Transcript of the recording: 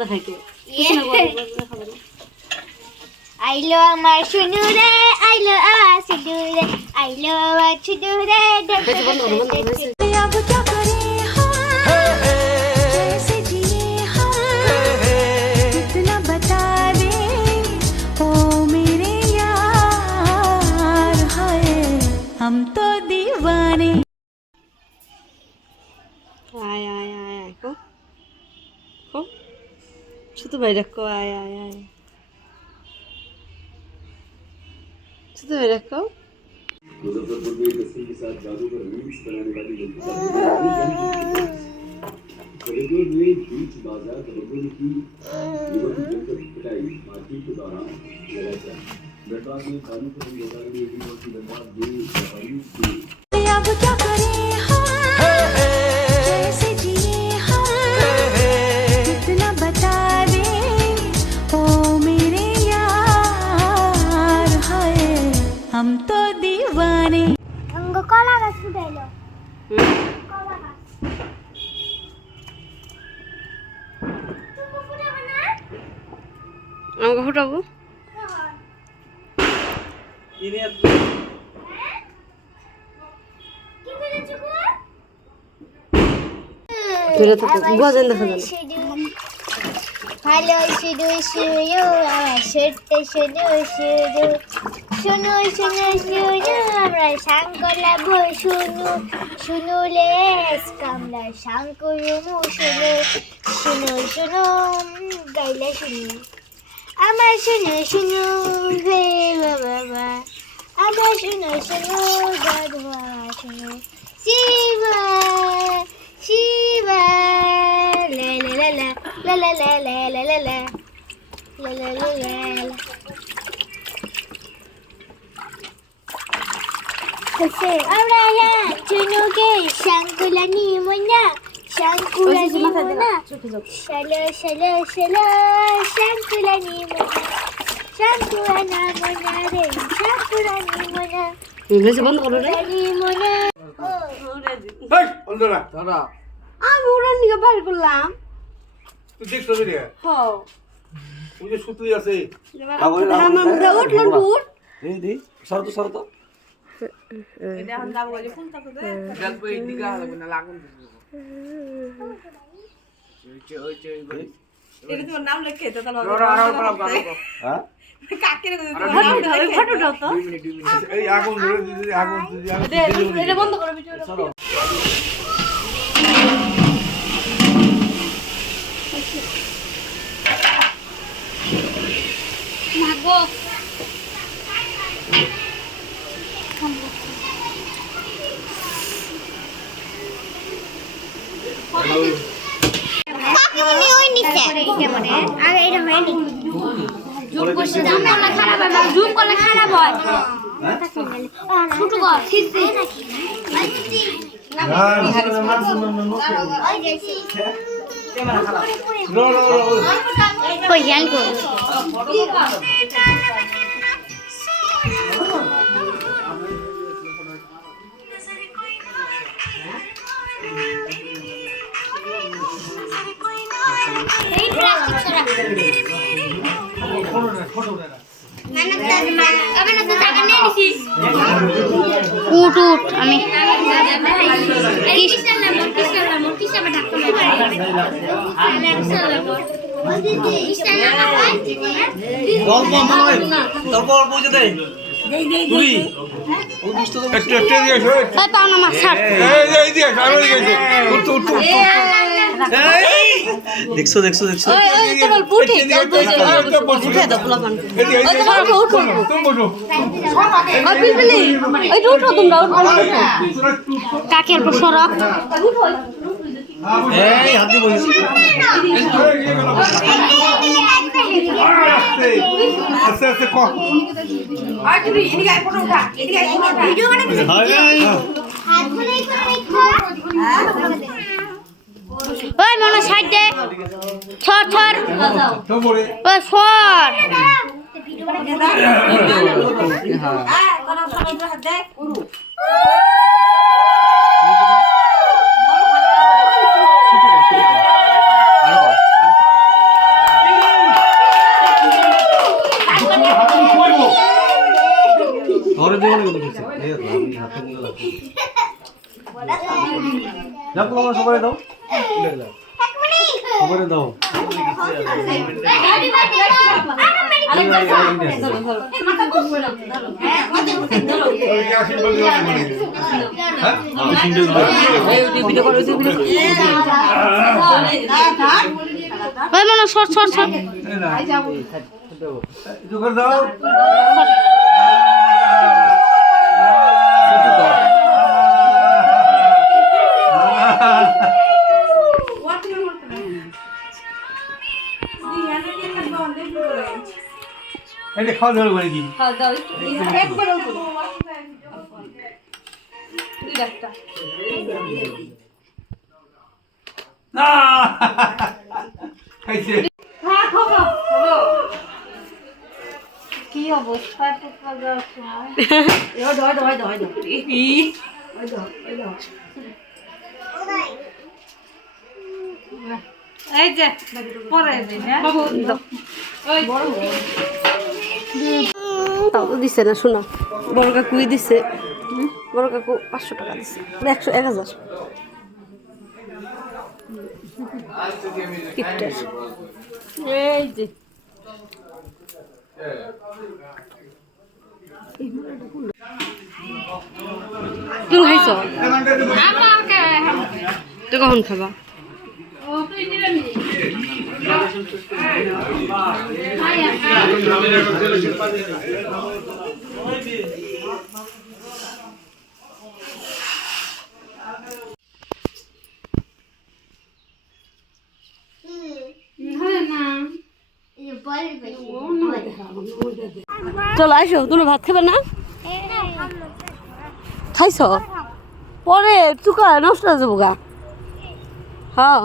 দেখাইতে আইলো আমার শুনু রে আইলো আমার শুনু রে আইলো আমার শুনু রে अब क्या करें हम कैसे जिए हम कितना बता दे ओ मेरे यार हाय हम तो दीवाने আয় আয় আয় আয় কো কো ছোট ভাই রাখো আয় আয় আয় ছোট ভাই রাখো मुजफ्फरपुर में तस्वीर के साथ जादूगर मीम्स बनाने वाली लड़की कॉरिडोर में बीच बाजार खबरों की युवती जमकर पिटाई मारपीट के दौरान लगातार बेटवार में कानून को बता रही है कि बर्बाद हुई अब क्या करें हम कैसे जिए हम कितना बता दे ओ मेरे यार हाय हम तो दीवाने अंग कला गाछ ফুটাইলো কলা গাছ তুমি ফুটাবে না আমাকে ফুটাবো কি করেছো গো ধরে তো গজেন দেখা যায় ভালো শুধু শুধু আমার সত্য শুধু শুধু শুনু শুনু শুনু আমরা সাংকলা ভয় শুনু শুনুলে কামলা সাংকুরুমু শুনু শুনু শুনু গাইলে শুনু আমার শুনু শুনু হে বাবা আমার শুনু শুনু গাধুয়া শুনু শিবা শিবা লা লা লা লা লা লা লা লা লা লা লা লা লা লা আমরা চুনুকে শাঙ্কুলানি মনা শাঙ্কুলানি মনা শালো শালো শালো শাঙ্কুলানি মনা শাঙ্কুলানা মনা রে শাঙ্কুলানি মনা বেশি বন্ধ করো রে মনা এই বন্ধুরা দাদা আমি ওরা নিয়ে বাইর করলাম তুই দেখছ রে হ্যাঁ ওই যে সুতলি আছে উঠলো উঠ দি সরত সরত এটা এখন যাবো বলে ফোন তো দে দেখবো এই দিকে লাগবে না লাগুন দিবো এটা তোমার নাম লিখে তো তাহলে হ্যাঁ কাকে ফটো দাও তো 2 মিনিট এই আগুন ধরে দিদি আগুন দিদি এটা বন্ধ করো ভিডিও মাগো কাকিমনি ওই নিচে কেমনে আরে এটা হয়নি জুম করতে জুম করলে খারাপ হয় জুম করলে খারাপ হয় ছোট কর সিসি কই গেল কো এই প্লাস্টিক ছড়া উঠ উঠ আমি অল্প অল্প বুঝে দে তুই ও দুষ্ট তো একটু একটু দিয়ে এসো পাও না মা ছাড় এই দিয়ে এসো আমি দিয়ে এসো উঠ উঠ উঠ দেখছো দেখছো দেখছো ওই তো বল উঠে উঠে দাও পোলাপান ওই তো বল উঠো তুমি বসো ওই পিপলি ওই তো উঠো তোমরা কাকের পর সরক এই হাত দিয়ে বসে আস্তে আস্তে কো আর তুমি এদিকে আই ফটো উঠা এদিকে আই ফটো উঠা ভিডিও বানাইতেছ হাত ধরে ওই মনে সাইড দে ছর ছর তো বলে ওই ছর হ্যাঁ কোন ফটো হাত দে উরু দাও সবাই দাও সবাই দাও শর্ট শর্ট শর্ট দাও এটা খাওয়া দাওয়া করে কি একবার দুই একটা খাইছে কি অবস্থা এই যে পরে বাবু তাও তো দিছে না শোনা বড় কাকুই দিছে বড় কাকু 500 টাকা দিছে 1000 এই যে তুমি খাইছ তুই কখন খাবা চলো আইসো তুমি ভাত খাবে না খাইছ পরে চুকা নষ্ট হয়ে যাবো গা হ্যাঁ